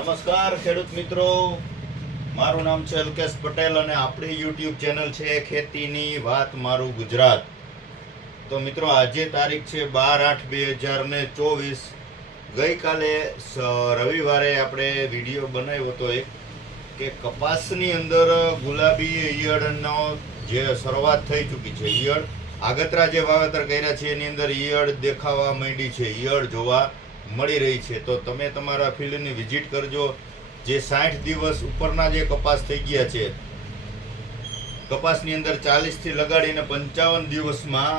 નમસ્કાર ખેડૂત મિત્રો, મારું નામ છે અલ્કેશ પટેલ અને આપણી યુટ્યુબ ચેનલ છે ખેતીની વાત મારું ગુજરાત. તો મિત્રો આજે તારીખ છે 12/8/2024. ગઈકાલે રવિવારે આપણે વિડીયો બનાવ્યો હતો એક કે કપાસની અંદર ગુલાબી ઈયળનો જે શરૂઆત થઈ ચૂકી છે. ઈયળ આગતરા જે વાવેતર કર્યા છે એની અંદર ઈયળ દેખાવા માંડી છે, ઈયળ જોવા મળી રહી છે. તો તમે તમારા ફિલ્ડની વિઝિટ કરજો. જે 60 દિવસ ઉપરના જે કપાસ થઈ ગયા છે, કપાસની અંદર 40 થી લગાડીને 55 દિવસમાં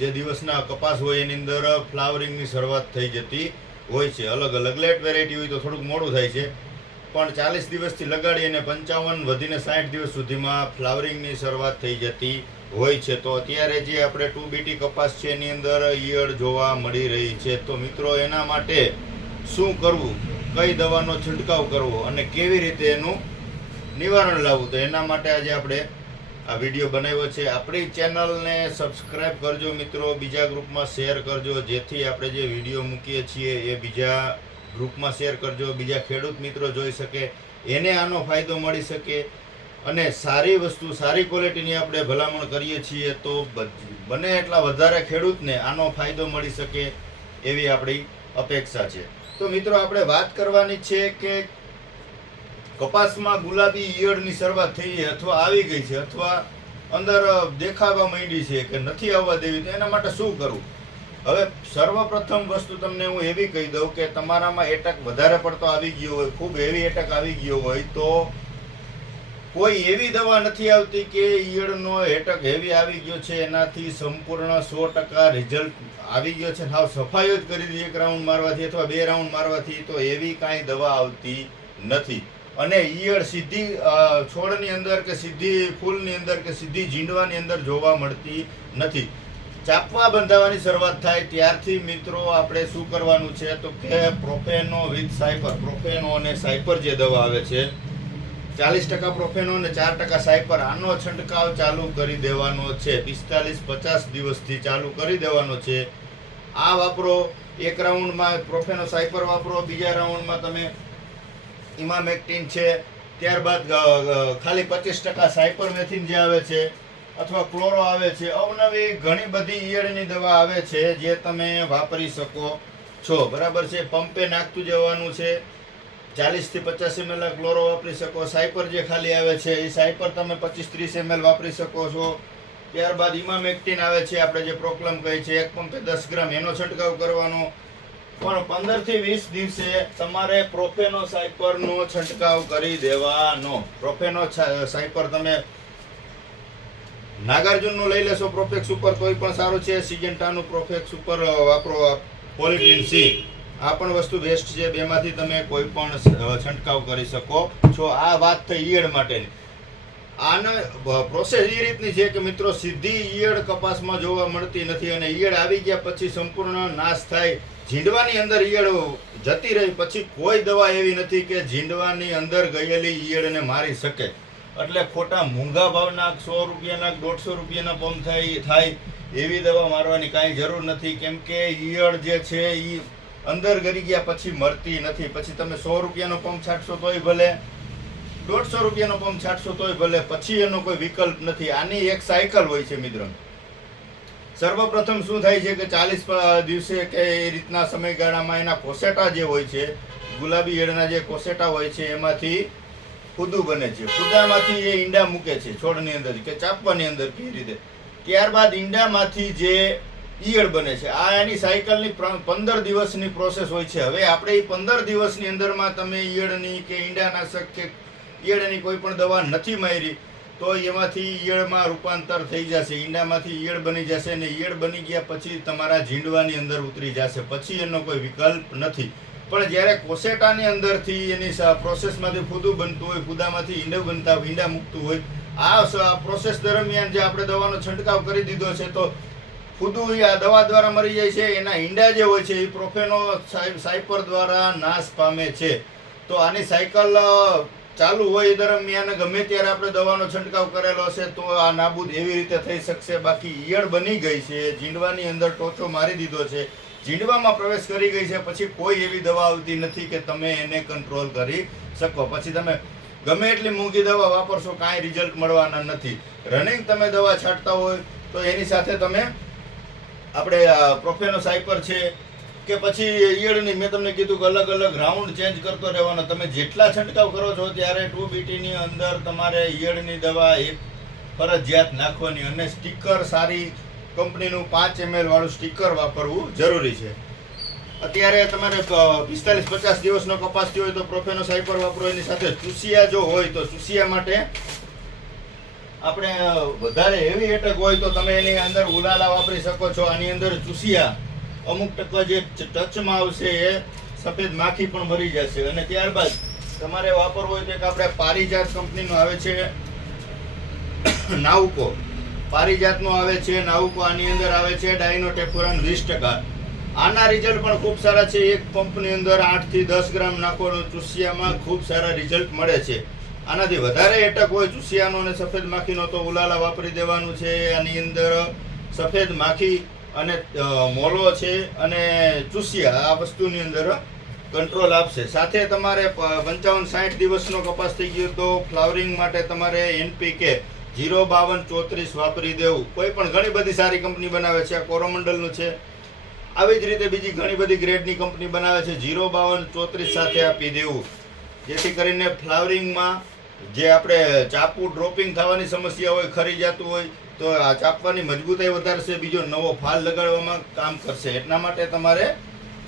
જે દિવસના કપાસ હોય એની અંદર ફ્લાવરિંગની શરૂઆત થઈ જતી હોય છે. અલગ અલગ લેટ વેરાયટી હોય તો થોડુંક મોડું થાય છે, પણ 40 દિવસથી લગાડી અને 55 વધીને 60 દિવસ સુધીમાં ફ્લાવરિંગની શરૂઆત થઈ જતી હોય છે. તો અત્યારે જે આપણે 2BT કપાસ છે એની અંદર ઈયળ જોવા મળી રહી છે. તો મિત્રો એના માટે શું કરવું, કઈ દવાનો છંટકાવ કરવો અને કેવી રીતે એનું નિવારણ લાવવું, તો એના માટે આજે આપણે આ વિડીયો બનાવ્યો છે. આપણી ચેનલને સબસ્ક્રાઈબ કરજો મિત્રો, બીજા ગ્રુપમાં શેર કરજો, જેથી આપણે જે વિડીયો મૂકીએ છીએ એ બીજા ગ્રુપમાં શેર કરજો, બીજા ખેડૂત મિત્રો જોઈ શકે, એને આનો ફાયદો મળી શકે. અને સારી વસ્તુ, સારી ક્વોલિટીની આપણે ભલામણ કરીએ છીએ તો બને એટલા વધારે ખેડૂતને આનો ફાયદો મળી શકે એવી આપણી અપેક્ષા છે. તો મિત્રો આપણે વાત કરવાની છે કે કપાસમાં ગુલાબી ઈયળની શરૂઆત થઈ છે અથવા આવી ગઈ છે અથવા અંદર દેખાવા માંડી છે કે નથી આવવા દેવી, તો એના માટે શું કરવું? હવે સર્વપ્રથમ વસ્તુ તમને હું એવી કહી દઉં કે તમારામાં એટક વધારે પડતો આવી ગયો હોય, ખૂબ હેવી એટક આવી ગયો હોય, તો કોઈ એવી દવા નથી આવતી કે ઈયળનો એટક હેવી આવી ગયો છે એનાથી સંપૂર્ણ 100% રિઝલ્ટ આવી ગયો છે, હાવ સફાઈ જ કરી દીધી 1 રાઉન્ડ મારવાથી અથવા 2 રાઉન્ડ મારવાથી, તો એવી કાંઈ દવા આવતી નથી. અને ઈયળ સીધી છોડની અંદર કે સીધી ફૂલની અંદર કે સીધી ઝીંડવાની અંદર જોવા મળતી નથી. ચાપવા બંધાવાની શરૂઆત થાય ત્યારથી મિત્રો આપણે શું કરવાનું છે તો કે પ્રોફેનો વિથ સાયપર, પ્રોફેનો અને સાયપર જે દવા આવે છે, 40% પ્રોફેનો અને 4% સાયપર, આનો છંટકાવ ચાલુ કરી દેવાનો છે. 45-50 દિવસથી ચાલુ કરી દેવાનો છે. આ વાપરો, 1 રાઉન્ડમાં પ્રોફેનો સાયપર વાપરો, બીજા રાઉન્ડમાં તમે ઇમામેક્ટિન છે, ત્યારબાદ ખાલી 25% સાયપર મેથિન જે આવે છે અથવા ક્લોરો આવે છે. અવનવી ઘણી બધી ઈયળની દવા આવે છે જે તમે વાપરી શકો છો, બરાબર છે. પંપે નાખતું જવાનું છે. 40 થી 50 ml ક્લોરો વાપરી શકો. સાયપર જે ખાલી આવે છે એ સાયપર તમે 25-30 ml વાપરી શકો છો. ત્યારબાદ ઇમામેક્ટિન આવે છે, આપણે જે પ્રોક્લમ કહે છે, 1 પંપે 10 ગ્રામ એનો છંટકાવ કરવાનો. પણ 15 થી 20 દિવસે તમારે પ્રોફેનો સાયપરનો છંટકાવ કરી દેવાનો. પ્રોફેનો સાયપર તમે નાગાર્જુનનું લઈ લેશો પ્રોફેક્સ ઉપર તોય પણ સારું છે, સિજન્ટાનું પ્રોફેક્સ ઉપર વાપરો, પોલિક્લિન સી, આ પણ વસ્તુ બેસ્ટ છે. બેમાંથી તમે કોઈ પણ છંટકાવ કરી શકો છો. આ વાત થઈ ઈયળ માટેની. આનો પ્રોસેસ એ રીતની છે કે મિત્રો સીધી ઈયળ કપાસમાં જોવા મળતી નથી અને ઈયળ આવી ગયા પછી સંપૂર્ણ નાશ થાય. ઝીંડવાની અંદર ઈયળ જતી રહી પછી કોઈ દવા એવી નથી કે ઝીંડવાની અંદર ગયેલી ઈયળને મારી શકે. એટલે ખોટા મોંઘા ભાવના 100 રૂપિયાના 150 રૂપિયાના પંપ થાય એવી દવા મારવાની કાંઈ જરૂર નથી, કેમ કે ઈયળ જે છે એ અંદર ગરી ગયા પછી મરતી નથી. પછી તમે 100 રૂપિયાનો પંપ છાંટશો તોય ભલે, 150 રૂપિયાનો પંપ છાંટશો તોય ભલે, પછી એનો કોઈ વિકલ્પ નથી. આની એક સાયકલ હોય છે મિત્રો. સર્વપ્રથમ શું થાય છે કે 40 દિવસે કે એ રીતના સમયગાળામાં એના કોસેટા જે હોય છે, ગુલાબી ઈયળના જે કોસેટા હોય છે એમાંથી ફૂદું બને છે. ફૂદામાંથી એ ઈંડા મૂકે છે છોડની અંદર કે ચાપવાની અંદર કેવી રીતે. ત્યારબાદ ઈંડામાંથી જે ઈયળ બને છે, આ એની સાયકલની 15 દિવસની પ્રોસેસ હોય છે. હવે આપણે એ 15 દિવસની અંદરમાં તમે ઈયળની કે ઈંડાનાશક કે ઈયળની કોઈ પણ દવા નથી મારી તો એમાંથી ઈયળમાં રૂપાંતર થઈ જશે, ઈંડામાંથી ઈયળ બની જશે અને ઈયળ બની ગયા પછી તમારા ઝીંડવાની અંદર ઉતરી જશે. પછી એનો કોઈ વિકલ્પ નથી. પણ જ્યારે કોસેટાની અંદરથી એની પ્રોસેસમાંથી ફૂદું બનતું હોય, ફૂદામાંથી ઈંડા બનતા હોય, ઈંડા મૂકતું હોય, આ પ્રોસેસ દરમિયાન જે આપણે દવાનો છંટકાવ કરી દીધો છે તો ફૂદું આ દવા દ્વારા મરી જાય છે. એના ઈંડા જે હોય છે એ પ્રોફેનો સાયપર દ્વારા નાશ પામે છે. તો આની સાયકલ ચાલુ હોય એ દરમિયાન ગમે ત્યારે આપણે દવાનો છંટકાવ કરેલો હશે તો આ નાબૂદ એવી રીતે થઈ શકશે. બાકી ઈયળ બની ગઈ છે, ઝીંડવાની અંદર ટોચો મારી દીધો છે, જીંડવામાં પ્રવેશ કરી ગઈ છે પછી કોઈ એવી દવા આવતી નથી કે તમે એને કંટ્રોલ કરી શકો. પછી તમે ગમે એટલી મોંઘી દવા વાપરશો કાંઈ રિઝલ્ટ મળવાના નથી. રનિંગ તમે દવા છાંટતા હોય તો એની સાથે તમે આપણે પ્રોફેનોસાયપર છે કે પછી ઈયળની મેં તમને કીધું કે અલગ અલગ રાઉન્ડ ચેન્જ કરતો રહેવાનો. તમે જેટલા છંટકાવ કરો છો ત્યારે 2BTની અંદર તમારે ઈયળની દવા એક ફરજિયાત નાખવાની અને સ્ટીકર સારી કંપનીનું 5 ml વાળું સ્ટીકર વાપરવું જરૂરી છે. અત્યારે તમારે 45-50 દિવસનો કપાસ થયો હોય તો પ્રોફેનોસાયપર વાપરો. એની સાથે ચૂસિયા જો હોય તો ચૂસિયા માટે આપણે વધારે હેવી એટેક હોય તો તમે એની અંદર ઉલાલા વાપરી શકો છો. આની અંદર ચૂસિયા અમુક ટકા જે ટચમાં આવશે એ સફેદ માખી પણ મરી જશે. અને ત્યારબાદ તમારે વાપરવું હોય તો એક આપણે પારિજાત કંપનીનું આવે છે નાઉકો, પારિજાતનો આવે છે નાઉકો. આની અંદર આવે છે ડાયનોટેફોરાન 20%. આના રિઝલ્ટ પણ ખૂબ સારા છે. એક પંપની અંદર 8 થી 10 ગ્રામ નાખવાનું ચૂસિયામાં ખૂબ સારા રિઝલ્ટ મળે છે. આનાથી વધારે એટક હોય ચૂસિયાનો અને સફેદ માખીનો તો ઉલાલા વાપરી દેવાનું છે. આની અંદર સફેદ માખી અને મોલો છે અને ચૂસિયા આ વસ્તુની અંદર કંટ્રોલ આપશે. સાથે તમારે 55-60 દિવસનો કપાસ થઈ ગયો તો ફ્લાવરિંગ માટે તમારે NPK 05234 વાપરી દેવું. કોઈ પણ ઘણી બધી સારી કંપની બનાવે છે. આ કોરોમંડલનું છે. આવી જ રીતે બીજી ઘણી બધી ગ્રેડની કંપની બનાવે છે. 05234 સાથે આપી દેવું જેથી કરીને ફ્લાવરિંગમાં જે આપણે ચાપુ ડ્રોપિંગ થવાની સમસ્યા હોય, ખરી જતું હોય તો આ ચાપવાની મજબૂતાઈ વધારશે, બીજો નવો ફાલ લગાડવામાં કામ કરશે. એટલા માટે તમારે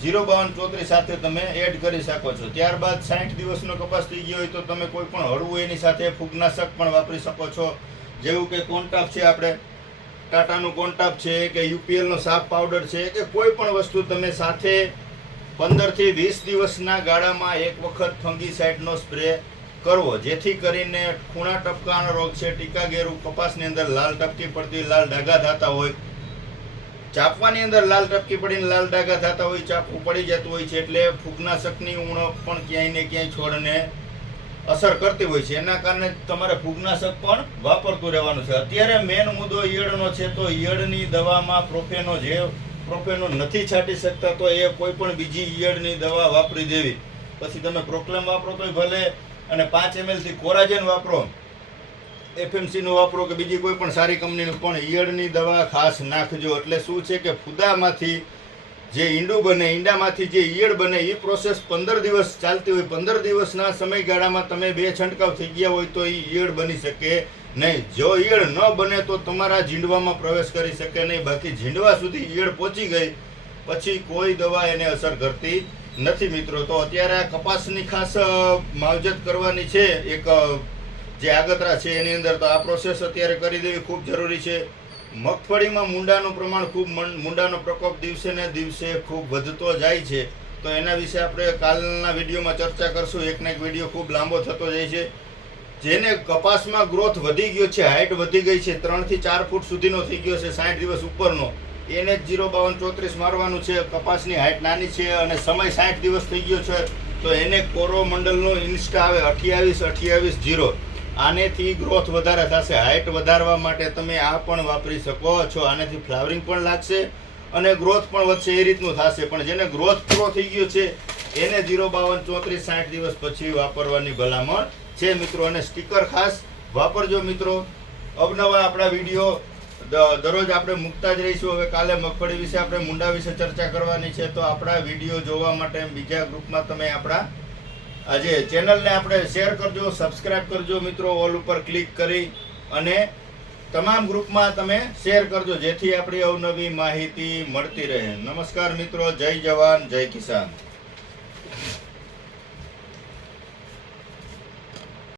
05234 સાથે તમે એડ કરી શકો છો. ત્યારબાદ 60 દિવસનો કપાસ થઈ ગયો હોય તો તમે કોઈ પણ હળવું એની સાથે ફૂગનાશક પણ વાપરી શકો છો. જેવું કે કોન્ટાપ છે, આપણે ટાટાનું કોન્ટાપ છે કે UPLનો સાફ પાવડર છે કે કોઈ પણ વસ્તુ તમે સાથે 15 થી 20 દિવસના ગાળામાં એક વખત ફંગીસાઇડનો સ્પ્રે કરવો જેથી કરીને ખૂણા ટપકાનો રોગ છે, ટીકા ગેરું, કપાસની અંદર લાલ ટપકી પડતી, લાલ ડાઘા થતા હોય, ચાપવાની અંદર લાલ ટપકી પડીને લાલ ડાઘા થતા હોય, ચાપવું પડી જતું હોય છે. એટલે ફૂગનાશકની ઉણપ પણ ક્યાંય ને ક્યાંય છોડને અસર કરતી હોય છે. એના કારણે તમારે ફૂગનાશક પણ વાપરતું રહેવાનું છે. અત્યારે મેન મુદ્દો ઈયળનો છે તો ઈયળની દવામાં પ્રોફેનો નથી છાંટી શકતા તો એ કોઈ પણ બીજી ઈયળની દવા વાપરી દેવી. પછી તમે પ્રોક્લેમ વાપરો તોય ભલે અને 5 ml થી કોરાજન વાપરો, FMCનું વાપરો કે બીજી કોઈ પણ સારી કંપનીનું, પણ ઈયળની દવા ખાસ નાખજો. એટલે શું છે કે ફૂદામાંથી જે ઈંડું બને, ઈંડામાંથી જે ઈયળ બને એ પ્રોસેસ 15 દિવસ ચાલતી હોય. 15 દિવસના સમયગાળામાં તમે 2 છંટકાવ થઈ ગયા હોય તો એ ઈયળ બની શકે નહીં. જો ઈયળ ન બને તો તમારા ઝીંડવામાં પ્રવેશ કરી શકે નહીં. બાકી ઝીંડવા સુધી ઈયળ પહોંચી ગઈ પછી કોઈ દવા એને અસર કરતી નથી મિત્રો. તો અત્યારે આ કપાસની ખાસ માવજત કરવાની છે, એક જે આગતરા છે એની અંદર, તો આ પ્રોસેસ અત્યારે કરી દેવી ખૂબ જરૂરી છે. મગફળીમાં મૂંડાનું પ્રમાણ મૂંડાનો પ્રકોપ દિવસે ને દિવસે ખૂબ વધતો જાય છે. તો એના વિશે આપણે કાલના વિડીયોમાં ચર્ચા કરશું. એકને એક વિડીયો ખૂબ લાંબો થતો જાય છે. જેને કપાસમાં ગ્રોથ વધી ગયો છે, હાઇટ વધી ગઈ છે, 3 થી 4 ફૂટ સુધીનો થઈ ગયો છે 60 દિવસ ઉપરનો, એને જ 05234 મારવાનું છે. કપાસની હાઇટ નાની છે અને સમય 60 દિવસ થઈ ગયો છે તો એને કોરોમંડલનો ઇન્સ્ટા આવે 28-28-0. આનેથી ગ્રોથ વધારે થશે. હાઇટ વધારવા માટે તમે આ પણ વાપરી શકો છો. આનેથી ફ્લાવરિંગ પણ લાગશે અને ગ્રોથ પણ વધશે. એ રીતનું થશે. પણ જેને ગ્રોથ પૂરો થઈ ગયો છે એને 05234 60 દિવસ પછી વાપરવાની ભલામણ છે મિત્રો. અને સ્ટીકર ખાસ વાપરજો મિત્રો. અવનવા આપણા વિડીયો દરરોજ આપણે મૂકતા જ રહીશું. હવે કાલે મગફળી વિશે, આપણે મુંડા વિશે ચર્ચા કરવાની છે. તો આપણા વિડીયો જોવા માટે બીજા ગ્રુપમાં તમે આપણા આજે ચેનલને આપણે શેર કરજો, સબસ્ક્રાઇબ કરજો મિત્રો. ઓલ ઉપર ક્લિક કરી અને તમામ ગ્રુપમાં તમે શેર કરજો જેથી આપણી અવનવી માહિતી મળતી રહે. નમસ્કાર મિત્રો. જય જવાન, જય કિસાન.